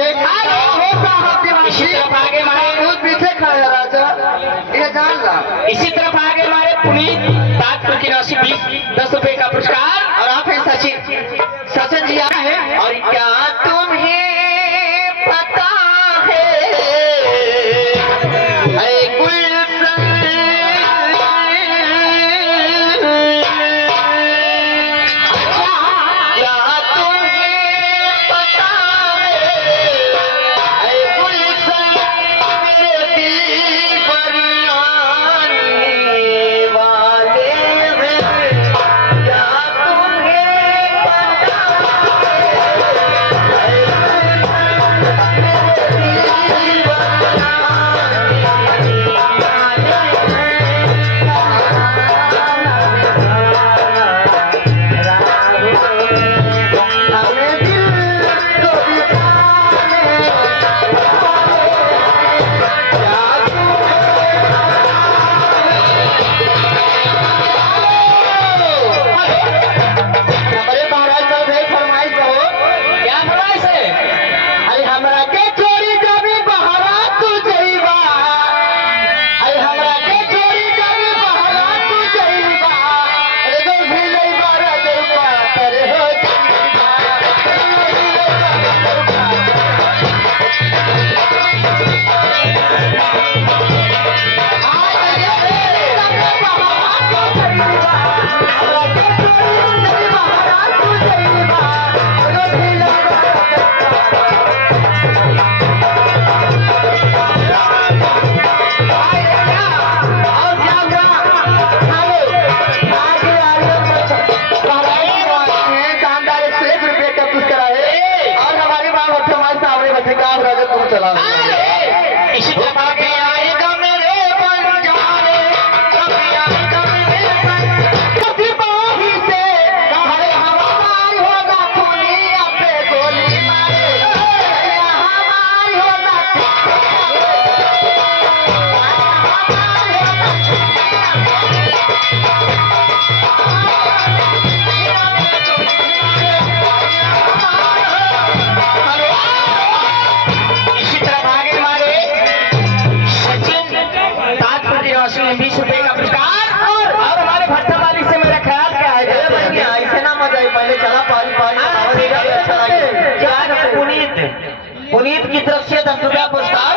लीजिए। इसी तरफ आगे हमारे पीछे खाया राजा, ये जान ला। इसी तरफ आगे हमारे पुनीत ताजपुर की राशि 10 रुपए का पुरस्कार। और आप हैं सचिन, सचिन जी आए हैं। और क्या तुम्हें पता है ऐ गुलशन, क्या तुम्हें पता है ऐ गुलशन, मेरे दिल पर आने वाले हैं। क्या तुम्हें पता चला। इसी तरह आगे आएगा मेरे बंजारे, कभी आएगा मेरे बंजारे। सिपाही से हरे हमारी होगा पुलिया पे गोली मारे, हमारी होगा में 20 रुपए का पुरस्कार। और हमारे भट्टा वाली से मेरा ख्याल क्या है, ऐसे ना मजा पहले चला पारी पारी। पुनीत की तरफ से 10 रुपया पुरस्कार।